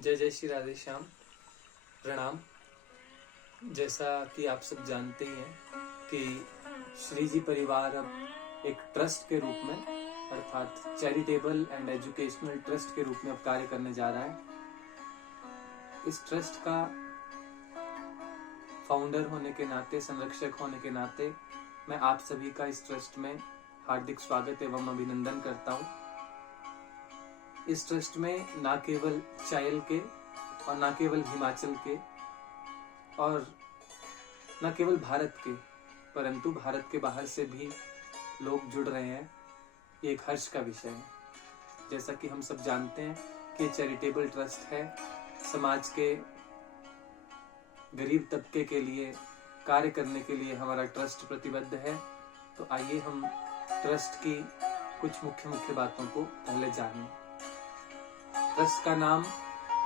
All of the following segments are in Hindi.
जय जय श्री राधे श्याम। प्रणाम। जैसा कि आप सब जानते ही हैं कि श्री जी परिवार अब एक ट्रस्ट के रूप में अर्थात चैरिटेबल एंड एजुकेशनल ट्रस्ट के रूप में अब कार्य करने जा रहा है। इस ट्रस्ट का फाउंडर होने के नाते, संरक्षक होने के नाते मैं आप सभी का इस ट्रस्ट में हार्दिक स्वागत एवं अभिनंदन करता हूँ। इस ट्रस्ट में न केवल चायल के और न केवल हिमाचल के और न केवल भारत के, परंतु भारत के बाहर से भी लोग जुड़ रहे हैं। ये एक हर्ष का विषय है। जैसा कि हम सब जानते हैं कि चैरिटेबल ट्रस्ट है, समाज के गरीब तबके के लिए कार्य करने के लिए हमारा ट्रस्ट प्रतिबद्ध है। तो आइए हम ट्रस्ट की कुछ मुख्य बातों को पहले जानें। ट्रस्ट का नाम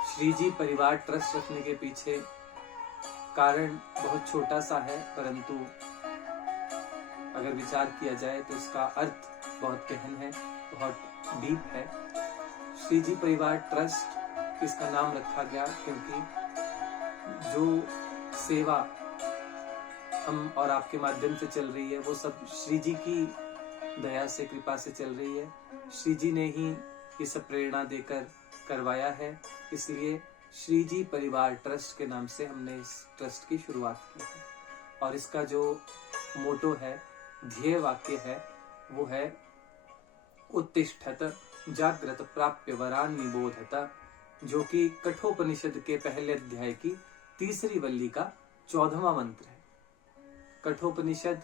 श्री जी परिवार ट्रस्ट रखने के पीछे कारण बहुत छोटा सा है, परंतु अगर विचार किया जाए तो इसका अर्थ बहुत गहन है, बहुत डीप है। श्री जी परिवार ट्रस्ट इसका नाम रखा गया क्योंकि जो सेवा हम और आपके माध्यम से चल रही है वो सब श्री जी की दया से, कृपा से चल रही है। श्री जी ने ही ये सब प्रेरणा देकर करवाया है, इसलिए श्री जी परिवार ट्रस्ट के नाम से हमने इस ट्रस्ट की शुरुआत की है। और इसका जो मोटो है, ध्येय वाक्य है, वो है उत्तिष्ठत जाग्रत प्राप्य वरान निबोधत, जो कि कठोपनिषद के पहले अध्याय की तीसरी वल्ली का 14वां मंत्र है। कठोपनिषद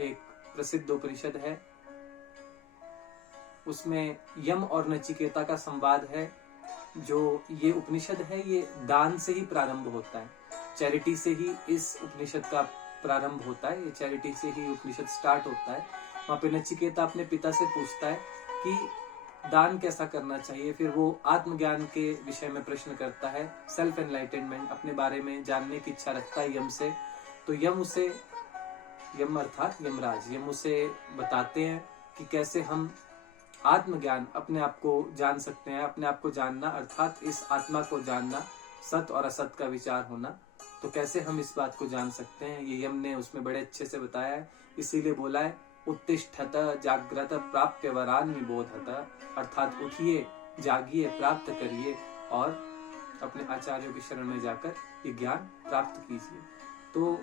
एक प्रसिद्ध उपनिषद है। उसमें यम और नचिकेता का संवाद है। जो ये उपनिषद है ये दान से ही प्रारंभ होता है, चैरिटी से ही इस उपनिषद का प्रारंभ होता है। ये चैरिटी से ही उपनिषद स्टार्ट होता है। वहां पे नचिकेता अपने पिता से पूछता है कि दान कैसा करना चाहिए। फिर वो आत्मज्ञान के विषय में प्रश्न करता है, सेल्फ एनलाइटनमेंट, अपने बारे में जानने की इच्छा रखता है यम से। तो यम अर्थात यमराज, यम उसे बताते हैं कि कैसे हम आत्मज्ञान, अपने आप को जान सकते हैं। अपने आप को जानना अर्थात इस आत्मा को जानना, सत और असत का विचार होना। तो कैसे हम इस बात को जान सकते हैं, ये यम ने उसमें बड़े अच्छे से बताया है। इसीलिए बोला है उत्तिष्ठत जाग्रत प्राप्य वरान निबोधत, अर्थात उठिए, जागिए, प्राप्त करिए और अपने आचार्यों की शरण में जाकर ये ज्ञान प्राप्त कीजिए। तो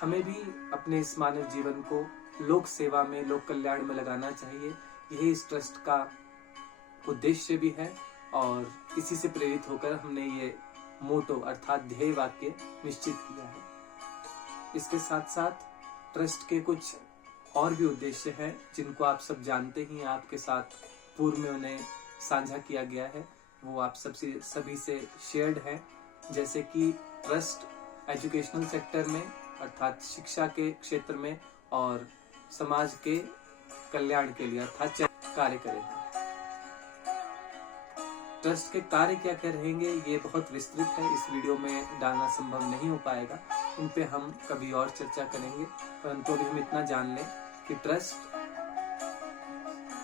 हमें भी अपने इस मानव जीवन को लोक सेवा में, लोक कल्याण में लगाना चाहिए। यही इस ट्रस्ट का उद्देश्य भी है और इसी से प्रेरित होकर हमने ये मोटो अर्थात ध्येय वाक्य निश्चित किया है। इसके साथ साथ ट्रस्ट के कुछ और भी उद्देश्य हैं जिनको आप सब जानते ही, आपके साथ पूर्व में उन्हें साझा किया गया है, वो आप सभी से शेयर्ड है। जैसे कि ट्रस्ट एजुकेशनल सेक्टर में अर्थात शिक्षा के क्षेत्र में और समाज के कल्याण के लिए अर्थात कार्य करेंगे। ट्रस्ट के कार्य क्या क्या रहेंगे ये बहुत विस्तृत है, इस वीडियो में डालना संभव नहीं हो पाएगा। इन पे हम कभी और चर्चा करेंगे, परंतु अभी हम इतना जान लें कि ट्रस्ट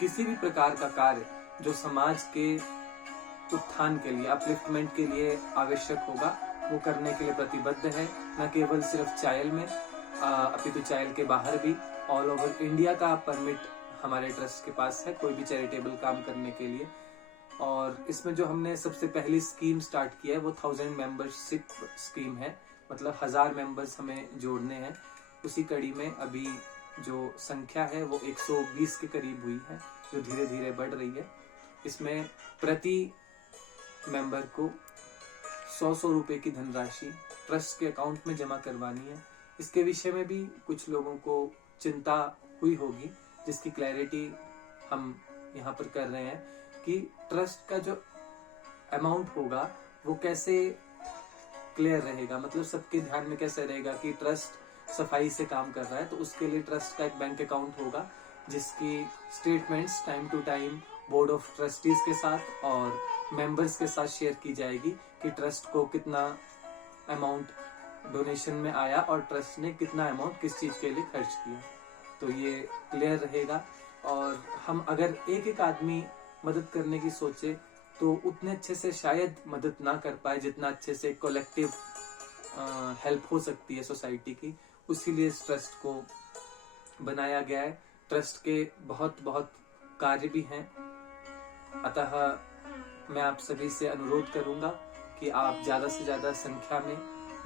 किसी भी प्रकार का कार्य जो समाज के उत्थान के लिए, अपलिफ्टमेंट के लिए आवश्यक होगा, वो करने के लिए प्रतिबद्ध है। न केवल सिर्फ चायल में, अपितु चायल के बाहर भी ऑल ओवर इंडिया का परमिट हमारे ट्रस्ट के पास है कोई भी चैरिटेबल काम करने के लिए। और इसमें जो हमने सबसे पहली स्कीम स्टार्ट किया है वो 1000 मेंबरशिप स्कीम है, मतलब 1000 मेंबर्स हमें जोड़ने हैं। उसी कड़ी में अभी जो संख्या है वो 120 के करीब हुई है, जो धीरे धीरे बढ़ रही है। इसमें प्रति मेंबर को 100 रुपए की धनराशि ट्रस्ट के अकाउंट में जमा करवानी है। इसके विषय में भी कुछ लोगों को चिंता हुई होगी, जिसकी क्लैरिटी हम यहाँ पर कर रहे हैं कि ट्रस्ट का जो अमाउंट होगा वो कैसे क्लियर रहेगा, मतलब सबके ध्यान में कैसे रहेगा कि ट्रस्ट सफाई से काम कर रहा है। तो उसके लिए ट्रस्ट का एक बैंक अकाउंट होगा जिसकी statements time to time board of trustees के साथ और मेंबर्स के साथ शेयर की जाएगी कि ट्रस्ट को कितना अमाउंट डोनेशन में आया और ट्रस्ट ने कितना अमाउंट किस चीज के लिए खर्च किया। तो ये क्लियर रहेगा। और हम अगर एक एक आदमी मदद करने की सोचे तो उतने अच्छे से शायद मदद ना कर पाए जितना अच्छे से कलेक्टिव हेल्प हो सकती है सोसाइटी की। उसीलिए इस ट्रस्ट को बनाया गया है। ट्रस्ट के बहुत बहुत कार्य भी हैं, अतः मैं आप सभी से अनुरोध करूंगा कि आप ज्यादा से ज्यादा संख्या में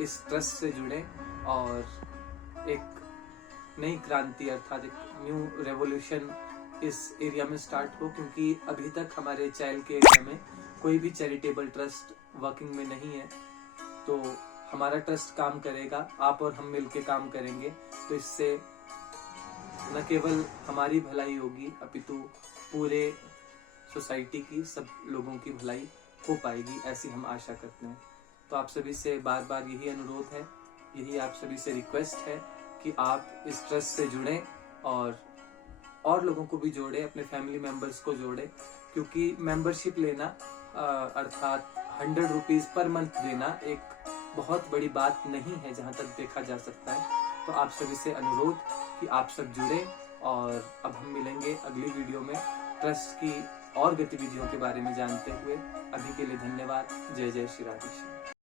इस ट्रस्ट से जुड़ें और एक नई क्रांति अर्थात एक न्यू रेवोल्यूशन इस एरिया में स्टार्ट हो, क्योंकि अभी तक हमारे चैल के एरिया में कोई भी चैरिटेबल ट्रस्ट वर्किंग में नहीं है। तो हमारा ट्रस्ट काम करेगा, आप और हम मिलके काम करेंगे, तो इससे न केवल हमारी भलाई होगी अपितु पूरे सोसाइटी की, सब लोगों की भलाई हो पाएगी, ऐसी हम आशा करते हैं। तो आप सभी से बार बार यही अनुरोध है, यही आप सभी से रिक्वेस्ट है कि आप इस ट्रस्ट से जुड़ें और लोगों को भी जोड़े, अपने फैमिली मेंबर्स को जोड़े, क्योंकि मेंबरशिप लेना अर्थात 100 रुपीज पर मंथ देना एक बहुत बड़ी बात नहीं है जहां तक देखा जा सकता है। तो आप सभी से अनुरोध कि आप सब जुड़े, और अब हम मिलेंगे अगली वीडियो में ट्रस्ट की और गतिविधियों के बारे में जानते हुए। अभी के लिए धन्यवाद। जय जय श्री राधेश्याम।